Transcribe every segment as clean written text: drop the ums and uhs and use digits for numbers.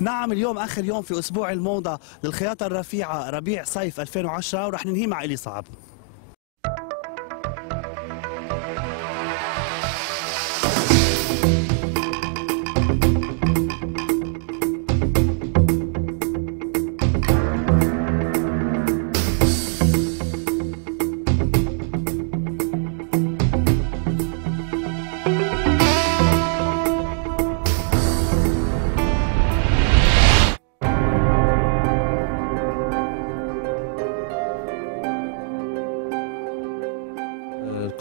نعم، اليوم آخر يوم في أسبوع الموضة للخياطة الرفيعة ربيع صيف 2010 ورح ننهي مع إلي صعب.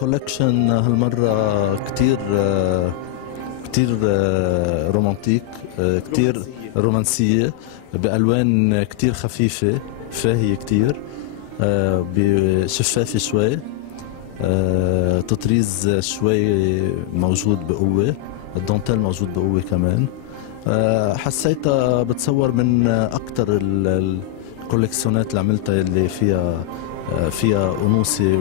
الكولكشن هالمرة كتير رومانتيك، كتير رومانسية بألوان كتير خفيفة فاهية كتير، شفافة شوي، تطريز شوي موجود بقوة، الدانتيل موجود بقوة كمان. حسيتها بتصور من أكتر الكولكسيونات اللي عملتها اللي فيها أنوثة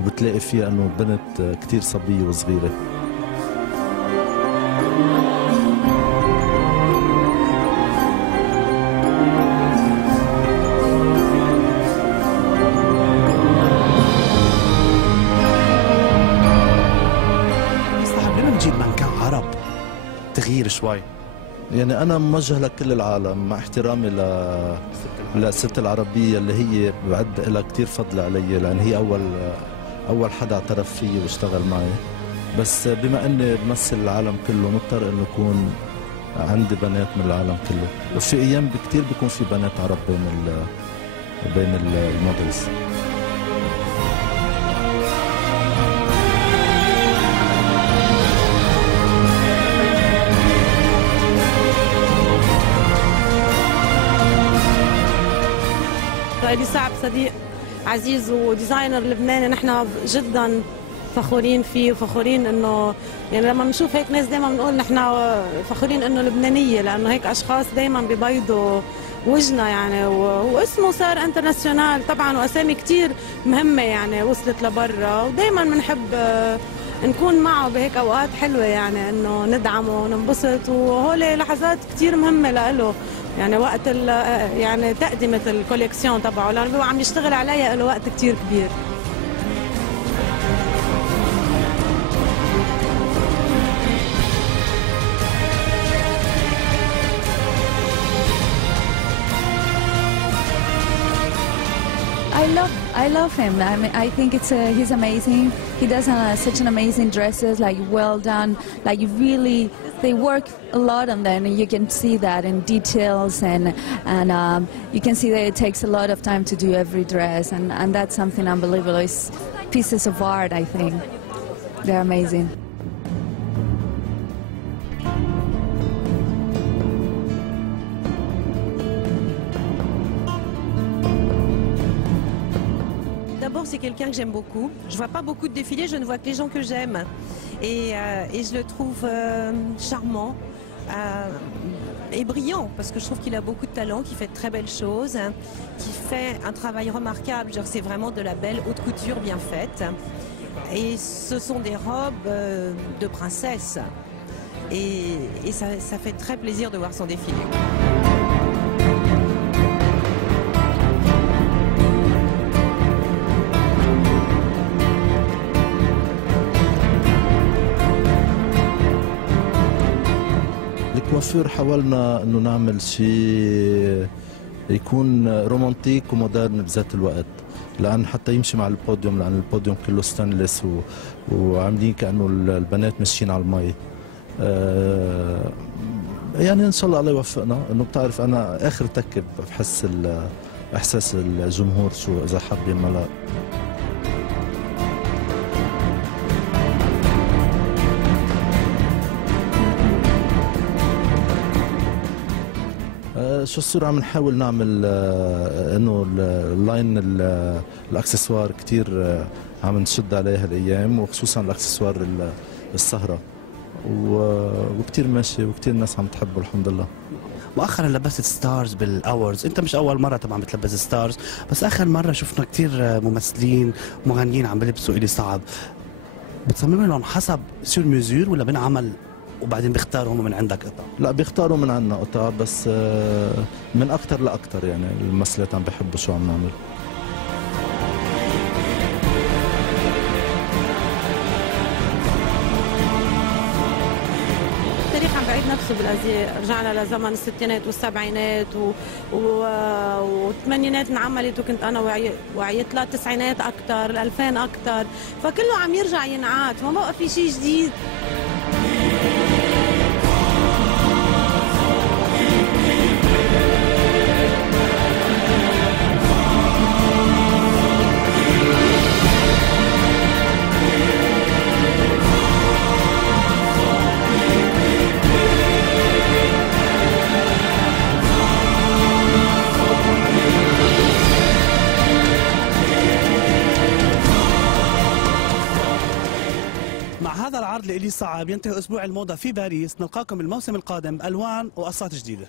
وبتلاقي فيها انه بنت كتير صبية وصغيرة. بس حبينا نجيب مانكان عرب تغيير شوي. يعني انا موجه لكل العالم مع احترامي للست العربية اللي هي بعد لها كتير فضل علي، لان هي اول حدا اعترف فيي واشتغل معي. بس بما اني بمثل العالم كله مضطر انه يكون عندي بنات من العالم كله، وفي ايام كتير بيكون في بنات عرب بين المودلز. إلي صعب صديق عزيز وديزاينر لبناني، نحن جدا فخورين فيه وفخورين انه يعني لما بنشوف هيك ناس دائما بنقول نحن فخورين انه لبنانيه، لانه هيك اشخاص دائما ببيضوا وجنا يعني، واسمه صار انترناسيونال طبعا، واسامي كثير مهمه يعني وصلت لبرا، ودائما بنحب نكون معه بهيك اوقات حلوه يعني انه ندعمه وننبسط، وهول لحظات كثير مهمه له يعني وقت يعني تقدمه الكوليكسيون تبعه، لانه هو عم يشتغل عليها له وقت كثير كبير. I love him. I mean, I think he's amazing. He does such an amazing dresses, like well done. Like really, they work a lot on them, and you can see that in details, and you can see that it takes a lot of time to do every dress, and that's something unbelievable. It's pieces of art, I think. They're amazing. D'abord, c'est quelqu'un que j'aime beaucoup. Je vois pas beaucoup de défilés, je ne vois que les gens que j'aime. Et je le trouve charmant et brillant, parce que je trouve qu'il a beaucoup de talent, qu'il fait de très belles choses, qu'il fait un travail remarquable. C'est vraiment de la belle haute couture bien faite. Et ce sont des robes de princesse. Et ça fait très plaisir de voir son défilé. الكوافير حاولنا انه نعمل شيء يكون رومانتيك ومودرن بذات الوقت، لان حتى يمشي مع البوديوم، لان البوديوم كله ستانلس وعاملين كانه البنات ماشيين على المي. يعني ان شاء الله الله يوفقنا، انه بتعرف انا اخر تكب بحس احساس الجمهور شو اذا حابين ما لا. شو الصورة عم نحاول نعمل انه اللاين الاكسسوار كثير عم نشد عليه هالايام، وخصوصا الاكسسوار السهرة، وكثير ماشي وكثير الناس عم تحبه الحمد لله. مؤخرا لبست ستارز بالاورز، انت مش اول مره طبعا بتلبس ستارز، بس اخر مره شفنا كثير ممثلين مغنيين عم بيلبسوا إلي صعب. بتصمموا لهم حسب سور ميزور ولا بنعمل وبعدين بيختاروا هم من عندك قطع؟ لا بيختاروا من عنا قطع، بس من اكثر لاكثر، يعني المسلات عم بحبوا شو عم نعمل. التاريخ عم بعيد نفسه بالازياء، رجعنا لزمن الستينات والسبعينات والثمانينات انعملت وكنت انا وعيت لها، التسعينات اكثر، الالفين اكثر، فكله عم يرجع ينعاد، ما بقى في شيء جديد. مع هذا العرض لإلي صعب ينتهي أسبوع الموضة في باريس. نلقاكم الموسم القادم بألوان وقصات جديدة.